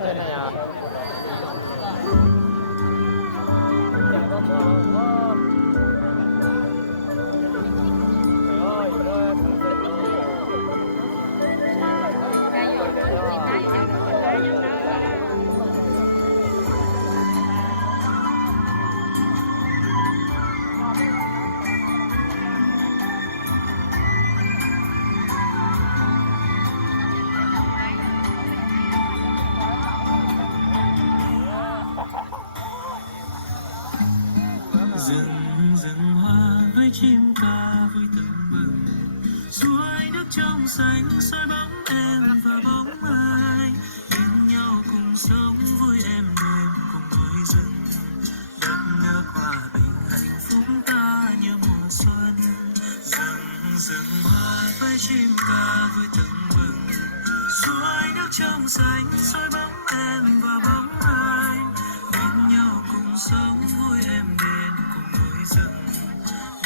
Cái này à? rừng rừng hoa với chim ca vui tưng bừng, suối nước trong xanh soi bóng em và bóng ai bên nhau cùng sống vui êm đềm cùng núi rừng. Đất nước hòa bình hạnh phúc ta như mùa xuân, rừng rừng hoa với chim ca vui tưng bừng, suối nước trong xanh soi bóng em và bóng ai bên nhau cùng sống vui êm đềm cùng núi rừng.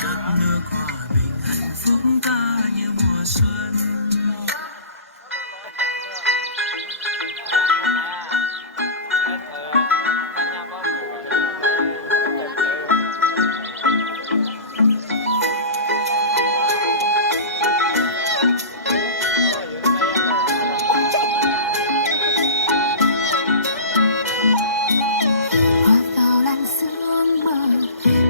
Đất nước hòa bình hạnh phúc ta như mùa xuân. Hòa vào làn sương mờ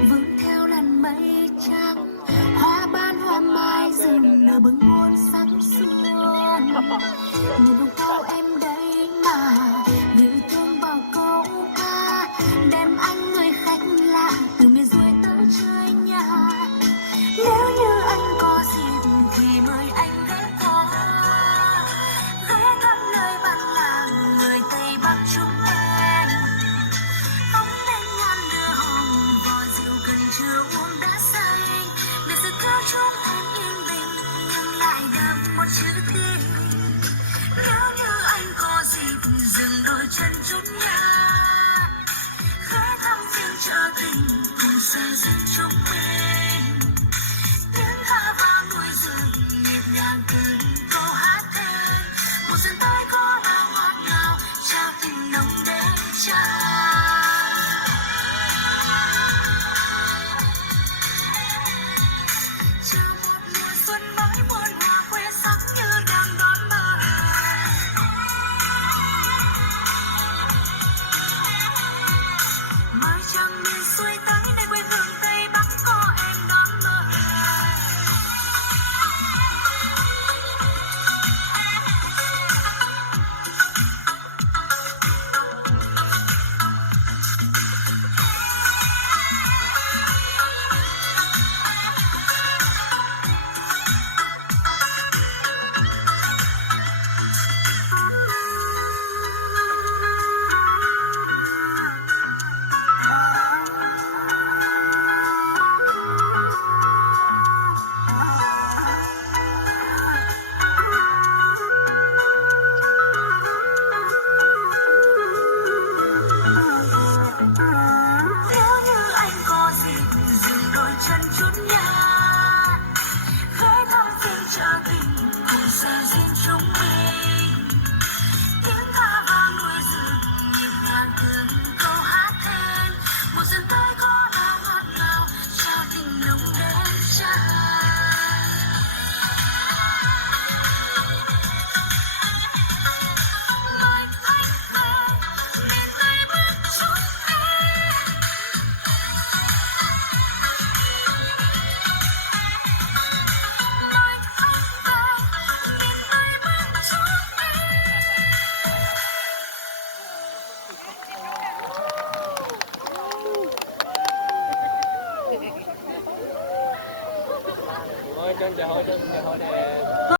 vươn theo làn mây trắng, hoa ban hoa mai rừng nở bừng muôn sắc xuân. Nhìn đồng câu em đây mà gửi thương vào câu ca, đem anh người khách lạ từ miền xuôi tới chơi nhà. Nếu như anh có dịp thì mời anh ghé qua, ghé thăm nơi bản làng người Tây Bắc chúng em. Bóng đêm ngon đưa hồng vò rượu cần chưa uống đã say, để sự cứu chúng em yên bình nhưng lại đậm một chữ tình. Nếu như anh có dịp dừng đôi chân chút nhà, ghé thăm phiên chợ tình cùng xe dừng chúng mình. Tiếng ca vang núi rừng nhịp nhàng từng câu hát thêm, một sân tay có bao ngọt ngào trao tình nồng đến trao. Chào một mùa xuân mới muôn hoa khoe sắc như đang đón mời. Mời chàng miền xuôi tới đây quê hương Tây Bắc có em đón mời. Nếu như anh có dịp dừng đôi chân chút nhà, ghé thăm phiên chợ tình cùng xe riêng chúng mình. Tiếng ca vang núi rừng nhịp nhàng từng câu hát thêm, một sân tới có bao ngọt ngào trao tình nồng đến trao. Mời anh về miền Tây Bắc chúng em. Mời anh về miền Tây Bắc chúng em. Ôi, chân trời ơi, chân trời ơi nè.